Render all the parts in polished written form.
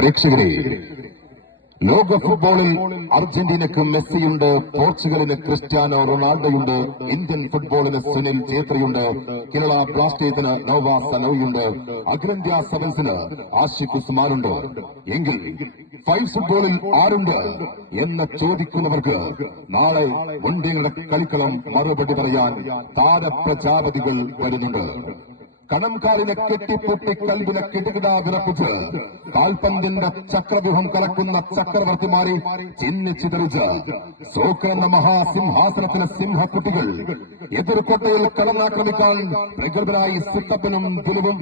പ്രേക്ഷകരെ, ലോക ഫുട്ബോളിൽ അർജന്റീനക്ക് മെസ്സിയുണ്ട്, പോർച്ചുഗലിന് ക്രിസ്ത്യാനോ റൊണാൾഡോയുണ്ട്, ഇന്ത്യൻ ഫുട്ബോളിന് സുനിൽ ഛേത്രിയുണ്ട്, കേരള ബ്ലാസ്റ്റേഴ്സിന് നോവ സനോയുണ്ട്, അഖിലേന്ത്യാ സെവൻസിന് ആഷിഖ് ഉസ്മാനുണ്ട്. എങ്കിൽ ഫൈവ് ഫുട്ബോളിൽ ആരുണ്ട് എന്ന് ചോദിക്കുന്നവർക്ക് നാളെ വണ്ടിയുടെ കളിക്കളം മറുപടി പറയാൻ താരപ്രജാപതികൾ വരുന്നുണ്ട്. കണംകാലിനെ കെട്ടിപ്പൊട്ടി കൽബിനെ കിടുകിട വിറപ്പിച്ച് കാൽപന്തിന്റെ ചക്രവ്യൂഹം കലക്കുന്ന ചക്രവർത്തിമാരെ ചിന്നിച്ചിതറിച്ച് സോക്കറിന്റെ മഹാസിംഹാസനത്തിലെ സിംഹക്കുട്ടികൾ എതിർക്കോട്ടയിൽ കടന്നാക്രമിക്കാൻ പ്രഗത്ഭരായി സിത്തപ്പനും ദുലുവും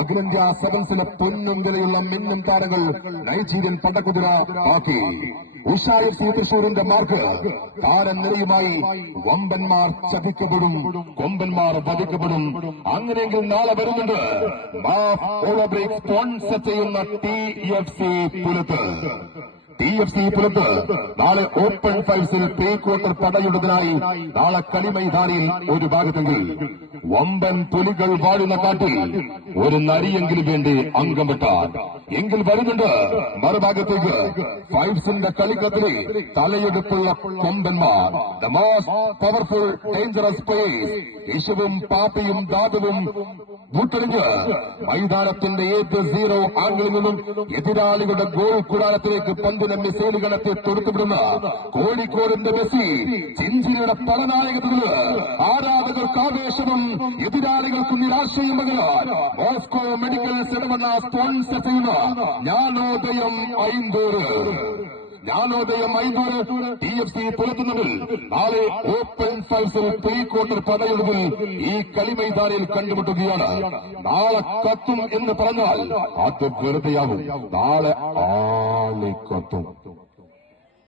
അഖിലേന്ത്യാ സെവൻസിലെ പൊന്നും വിലയുള്ള മിന്നും താരങ്ങൾ നൈജീരിയൻ പടക്കുതിര ബാക്കി ഉഷായി തൃശൂരിന്റെ മാർക്ക് താരനിരയുമായി വമ്പന്മാർ ചതിക്കപ്പെടും, കൊമ്പന്മാർ വധിക്കപ്പെടും. അങ്ങനെയെങ്കിൽ നാളെ വരുന്നുണ്ട് സ്പോൺസർ ചെയ്യുന്ന TFC പുലത്ത്. നാളെ ഓപ്പൺ ഫൈവ്സിൽ പ്രീ ക്വാർട്ടർ പടയുടനായി നാളെ കളി മൈതാനിയിൽ ഒരു ഭാഗത്തെങ്കിൽ വമ്പൻ പുലികൾ വാഴുന്ന കാട്ടിൽ ഒരു നരിയെങ്കിലും വേണ്ടി അംഗം വെട്ടാൻ എങ്കിൽ വരുന്നുണ്ട് മറുഭാഗത്തേക്ക് ഫൈവ്സിന്റെ കളിക്കത്തിലെ തലയെടുപ്പുള്ള കൊമ്പന്മാർ, the most powerful dangerous players. യേശുവും പാപ്പിയും ദാതുവും കൂട്ടറിഞ്ഞ് മൈതാനത്തിന്റെ ഏത് സീറോ ആംഗിളിൽ നിന്നും എതിരാളികളുടെ ഗോൾ കൂടാരത്തിലേക്ക് പന്തിനെ മിസൈലുകളെത്തി തൊടുത്തുവിടുന്ന കോഴിക്കോടിന്റെ മെസ്സി ചിഞ്ചിരിയുടെ പലനായകത്തിൽ ആരാധകർക്ക് ആവേശവും എതിരാളികൾക്ക് നിരാശയും പകരാൻ മോസ്കോ മെഡിക്കൽ സെടവണ്ണ സ്പോൺസർ ചെയ്യുന്ന ജ്ഞാനോദയം ഐന്തൂര് TFC പുലത്തുന്നതിൽ നാളെ ഓപ്പൺ ഫൈവ്സിൽ പ്രീ ക്വാർട്ടർ പടയൊടുവിൽ ഈ കളിമൈതാനിൽ കണ്ടുമുട്ടുകയാണ്. നാളെ കത്തും എന്ന് പറഞ്ഞാൽ അത് വെറുതെയാവും. നാളെ ആളെ കത്തും.